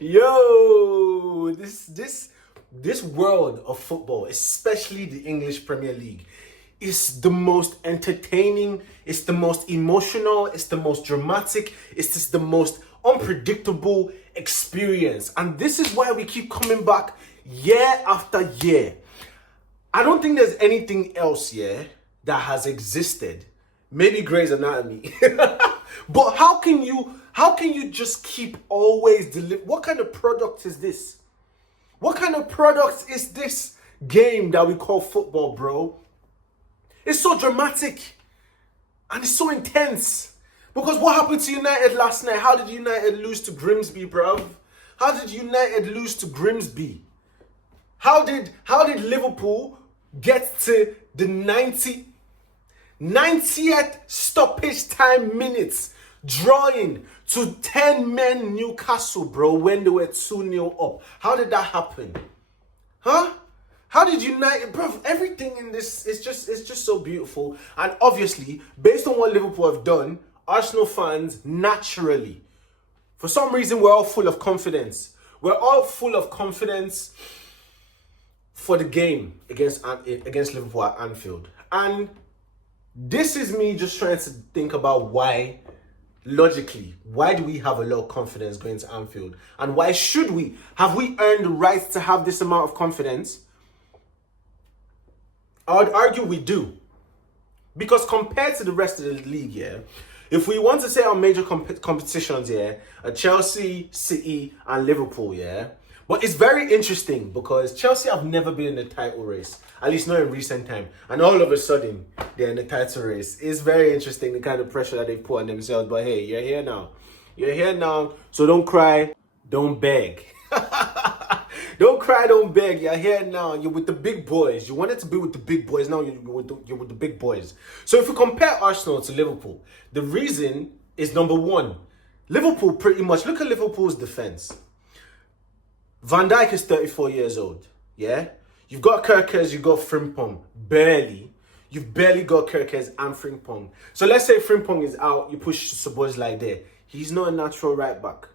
Yo, this world of football, especially the English Premier League, is the most entertaining, it's the most emotional, it's the most dramatic, it's just the most unpredictable experience. And this is why we keep coming back year after year. I don't think there's anything else, that has existed. Maybe Grey's Anatomy. But how can you just keep always deliver? What kind of product is this? What kind of product is this game that we call football, bro? It's so dramatic and it's so intense. Because what happened to United last night? How did United lose to Grimsby, bro? How did United lose to Grimsby? How did Liverpool get to the 90th stoppage time minutes, drawing to 10 men Newcastle, bro, when they were 2-0 up? How did that happen? Huh? How did United, bro? Everything in this is just so beautiful. And obviously, based on what Liverpool have done, Arsenal fans naturally, for some reason, we're all full of confidence. We're all full of confidence for the game against Liverpool at Anfield. And this is me just trying to think about why, logically, why do we have a lot of confidence going to Anfield? And why should we? Have we earned the right to have this amount of confidence? I would argue we do. Because compared to the rest of the league, if we want to say our major competitions, Chelsea, City, and Liverpool, but it's very interesting because Chelsea have never been in a title race, at least not in recent time. And all of a sudden, they're in the title race. It's very interesting, the kind of pressure that they've put on themselves. But hey, you're here now. You're here now, so don't cry, don't beg. Don't cry, don't beg. You're here now. You're with the big boys. You wanted to be with the big boys. Now you're with the big boys. So if we compare Arsenal to Liverpool, the reason is number one. Liverpool pretty much, look at Liverpool's defense. Van Dijk is 34 years old. Yeah? You've got Kerkers, you've got Frimpong. Barely. You've barely got Kerkers and Frimpong. So let's say Frimpong is out, you push Szoboszlai there. He's not a natural right back.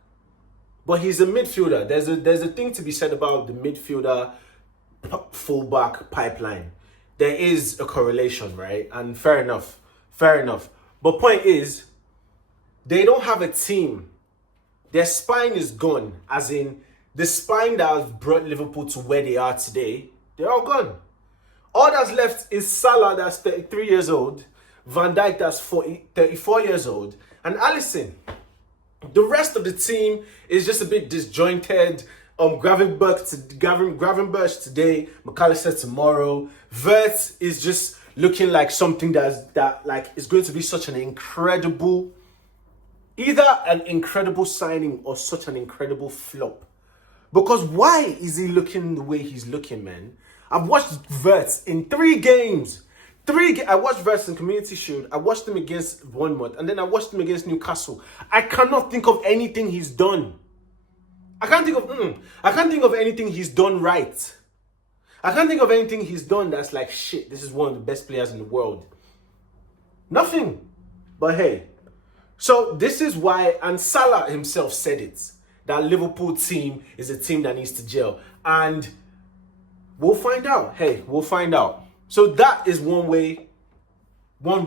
But he's a midfielder. There's a thing to be said about the midfielder fullback pipeline. There is a correlation, right? And fair enough. But point is, they don't have a team. Their spine is gone. As in, the spine that has brought Liverpool to where they are today, they're all gone. All that's left is Salah, that's 33 years old, Van Dijk, that's 34 years old, and Alisson. The rest of the team is just a bit disjointed. Gravenberch today, McAllister tomorrow. Vert is just looking like something that is going to be such an incredible, either an incredible signing or such an incredible flop. Because why is he looking the way he's looking, man? I've watched Vert in 3 games. I watched Vert in Community Shield. I watched him against Bournemouth, and then I watched him against Newcastle. I cannot think of anything he's done. I can't think of anything he's done right. I can't think of anything he's done that's like, shit, this is one of the best players in the world. Nothing. But hey. So this is why, and Salah himself said it, that Liverpool team is a team that needs to gel. And we'll find out. Hey, we'll find out. So that is one of the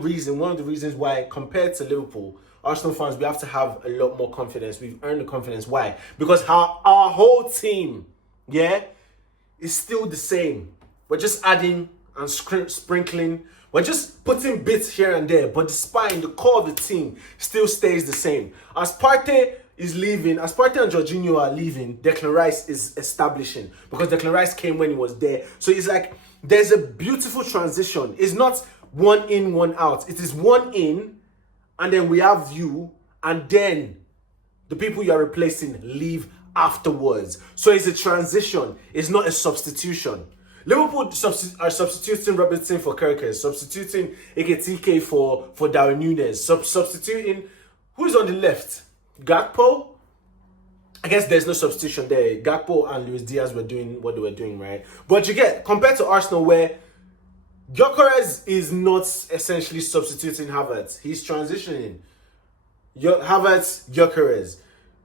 reasons why, compared to Liverpool, Arsenal fans, we have to have a lot more confidence. We've earned the confidence. Why? Because our whole team, is still the same. We're just adding and sprinkling. We're just putting bits here and there. But the spine, the core of the team still stays the same. As Partey is leaving, as Partey and Jorginho are leaving, Declan Rice is establishing. Because Declan Rice came when he was there. So it's like, there's a beautiful transition. It's not one in, one out. It is one in, and then we have you, and then the people you are replacing leave afterwards. So it's a transition. It's not a substitution. Liverpool are substituting Robertson for Kerkers, substituting Ekitike for Darwin Núñez, substituting, who's on the left? Gakpo? I guess there's no substitution there. Gakpo and Luis Diaz were doing what they were doing, right? But you get, compared to Arsenal, where Gyökeres is not essentially substituting Havertz. He's transitioning. Havertz, Gyökeres.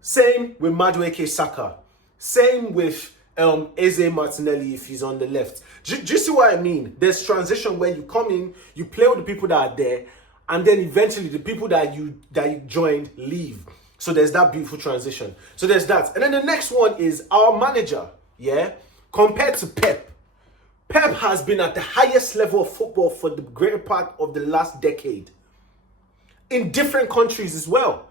Same with Madueke Saka. Same with Eze Martinelli if he's on the left. Do you see what I mean? There's transition where you come in, you play with the people that are there, and then eventually the people that you joined leave. So there's that beautiful transition. So there's that. And then the next one is our manager, yeah? Compared to Pep. Pep has been at the highest level of football for the greater part of the last decade. In different countries as well.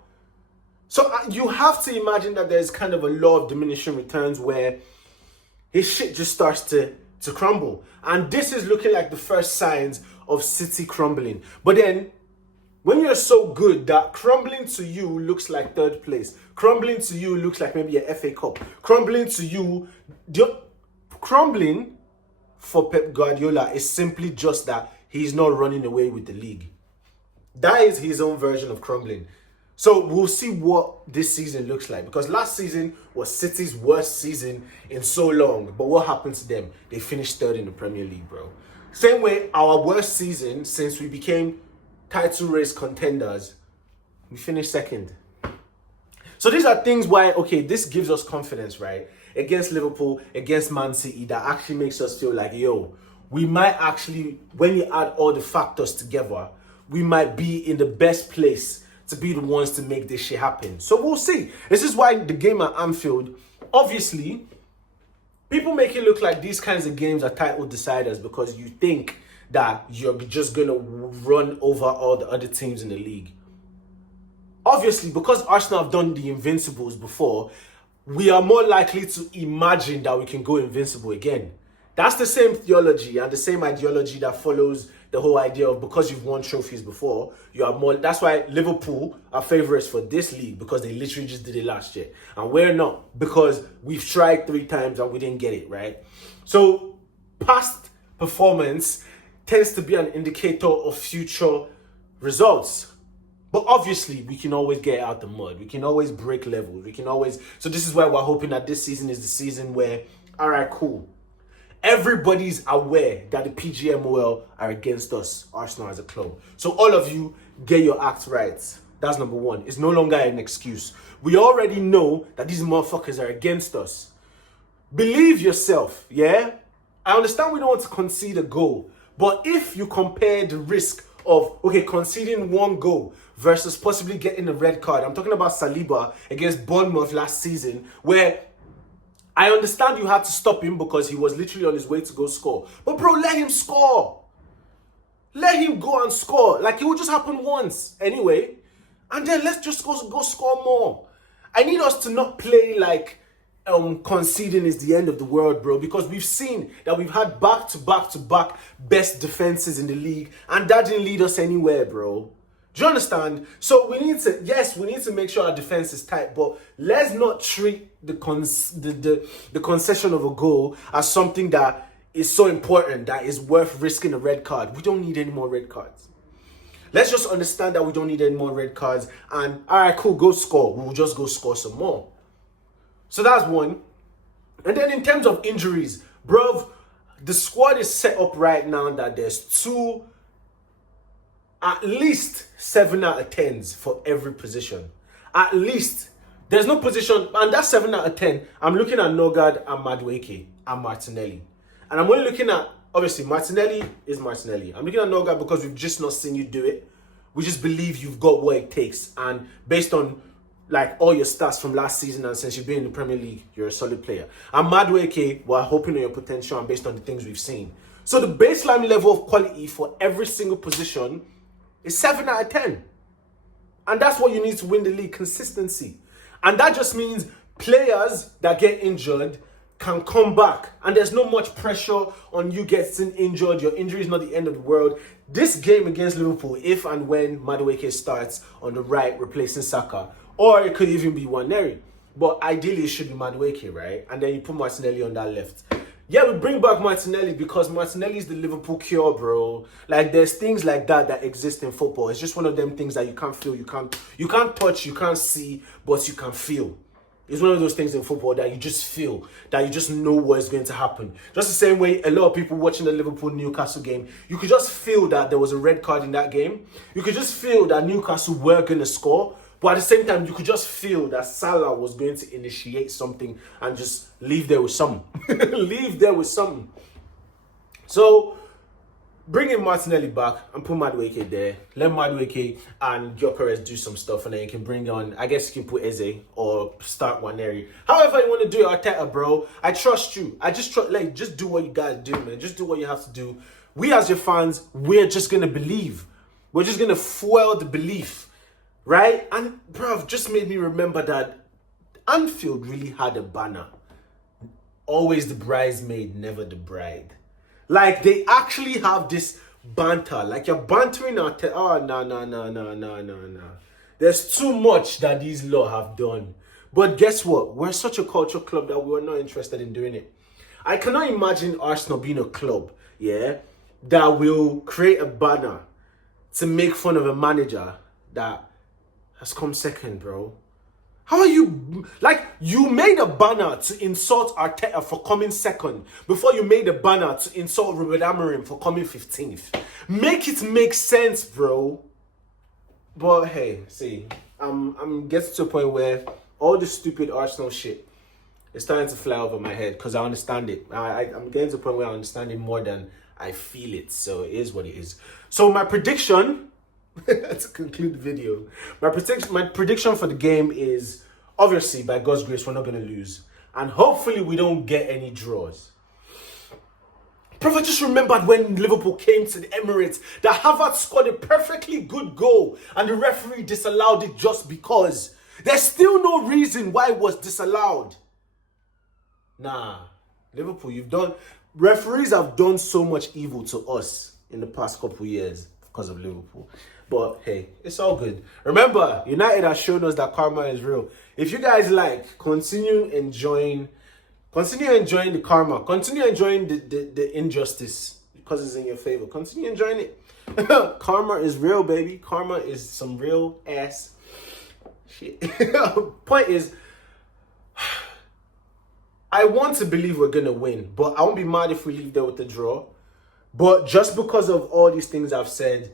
So you have to imagine that there's kind of a law of diminishing returns where his shit just starts to crumble. And this is looking like the first signs of City crumbling. But then, when you're so good that crumbling to you looks like third place, crumbling to you looks like maybe a FA Cup, crumbling to you, crumbling for Pep Guardiola is simply just that he's not running away with the league. That is his own version of crumbling. So we'll see what this season looks like, because last season was City's worst season in so long. But what happened to them? They finished third in the Premier League, bro. Same way, our worst season since we became title race contenders, we finished second. So these are things why, okay, this gives us confidence, right? Against Liverpool, against Man City, that actually makes us feel like, yo, we might actually, when you add all the factors together, we might be in the best place to be the ones to make this shit happen. So we'll see. This is why the game at Anfield, obviously, people make it look like these kinds of games are title deciders because you think that you're just going to run over all the other teams in the league. Obviously, because Arsenal have done the Invincibles before, we are more likely to imagine that we can go invincible again. That's the same theology and the same ideology that follows the whole idea of because you've won trophies before, you are more. That's why Liverpool are favourites for this league, because they literally just did it last year. And we're not, because we've tried 3 times and we didn't get it, right? So past performance tends to be an indicator of future results. But obviously, we can always get out the mud. We can always break levels. We can always... So this is why we're hoping that this season is the season where, all right, cool. Everybody's aware that the PGMOL are against us, Arsenal as a club. So all of you, get your act right. That's number one. It's no longer an excuse. We already know that these motherfuckers are against us. Believe yourself, yeah? I understand we don't want to concede a goal. But if you compare the risk of, okay, conceding 1 goal versus possibly getting a red card. I'm talking about Saliba against Bournemouth last season, where I understand you had to stop him because he was literally on his way to go score. But bro, let him score. Let him go and score. Like, it will just happen once anyway. And then let's just go score more. I need us to not play like conceding is the end of the world, bro. Because we've seen that we've had back-to-back best defenses in the league. And that didn't lead us anywhere, bro. Do you understand? So we need to make sure our defense is tight, but let's not treat the concession of a goal as something that is so important that is worth risking a red card. We don't need any more red cards. Let's just understand that we don't need any more red cards, and all right, cool, go score. We'll just go score some more. So that's one. And then in terms of injuries, bro, the squad is set up right now that there's at least 7 out of 10s for every position. At least. There's no position, and that's 7 out of 10. I'm looking at Nogard and Madueke and Martinelli. And I'm only looking at, obviously, Martinelli is Martinelli. I'm looking at Nogard because we've just not seen you do it. We just believe you've got what it takes. And based on, like, all your stats from last season and since you've been in the Premier League, you're a solid player. And Madueke, we're hoping on your potential and based on the things we've seen. So the baseline level of quality for every single position is 7 out of 10. And that's what you need to win the league, consistency. And that just means players that get injured can come back. And there's not much pressure on you getting injured. Your injury is not the end of the world. This game against Liverpool, if and when Madueke starts on the right, replacing Saka, or it could even be Waneri. But ideally, it should be Madueke, right? And then you put Martinelli on that left. Yeah, we bring back Martinelli because Martinelli is the Liverpool cure, bro. Like, there's things like that exist in football. It's just one of them things that you can't feel, you can't touch, you can't see, but you can feel. It's one of those things in football that you just feel, that you just know what is going to happen. Just the same way a lot of people watching the Liverpool-Newcastle game, you could just feel that there was a red card in that game. You could just feel that Newcastle were going to score, But at the same time, you could just feel that Salah was going to initiate something and just leave there with something. Leave there with something. So, bringing Martinelli back and put Madueke there. Let Madueke and Gyökeres do some stuff, and then you can bring on, I guess you can put Eze or start Waneri. However you want to do it, Arteta, bro. I trust you. I just trust, like, just do what you gotta do, man. Just do what you have to do. We as your fans, we're just gonna believe. We're just gonna fuel the belief, right? And, bro, just made me remember that Anfield really had a banner. Always the bridesmaid, never the bride. Like, they actually have this banter. Like, you're bantering out. Oh, no. There's too much that these lot have done. But guess what? We're such a culture club that we're not interested in doing it. I cannot imagine Arsenal being a club, yeah, that will create a banner to make fun of a manager that has come second, bro. How are you, like, you made a banner to insult Arteta for coming second before you made a banner to insult Ruben Amorim for coming 15th. Make it make sense, bro. But hey, see, I'm getting to a point where all this stupid Arsenal shit is starting to fly over my head because I understand it. I'm getting to a point where I understand it more than I feel it. So it is what it is. So my prediction... to conclude the video, my prediction for the game is, obviously, by God's grace, we're not going to lose, and hopefully we don't get any draws. Bro, I just remembered when Liverpool came to the Emirates that Havertz scored a perfectly good goal and the referee disallowed it just because. There's still no reason why it was disallowed. Nah, Liverpool, referees have done so much evil to us in the past couple years because of Liverpool. But hey, it's all good. Remember, United has shown us that karma is real. If you guys like, continue enjoying the karma. Continue enjoying the injustice because it's in your favor. Continue enjoying it. Karma is real, baby. Karma is some real ass shit. Point is, I want to believe we're going to win, but I won't be mad if we leave there with a draw. But just because of all these things I've said,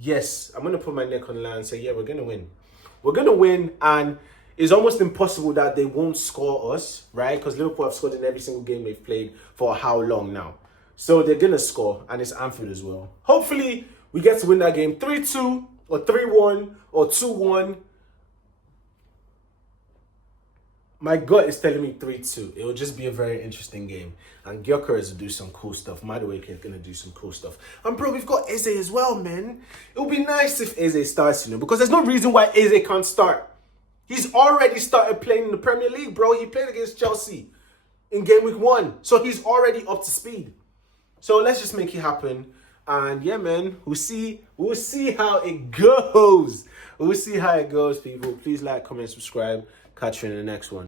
yes, I'm going to put my neck on the line and say, yeah, we're going to win. We're going to win, and it's almost impossible that they won't score us, right? Because Liverpool have scored in every single game they've played for how long now? So they're going to score, and it's Anfield as well. Hopefully, we get to win that game 3-2 or 3-1 or 2-1. My gut is telling me 3-2. It will just be a very interesting game. And Gyökeres will do some cool stuff. Madueke is going to do some cool stuff. And bro, we've got Eze as well, man. It would be nice if Eze starts, because there's no reason why Eze can't start. He's already started playing in the Premier League, bro. He played against Chelsea in game week 1. So he's already up to speed. So let's just make it happen. And yeah, man, we'll see how it goes. We'll see how it goes, people. Please like, comment, subscribe. Catch you in the next one.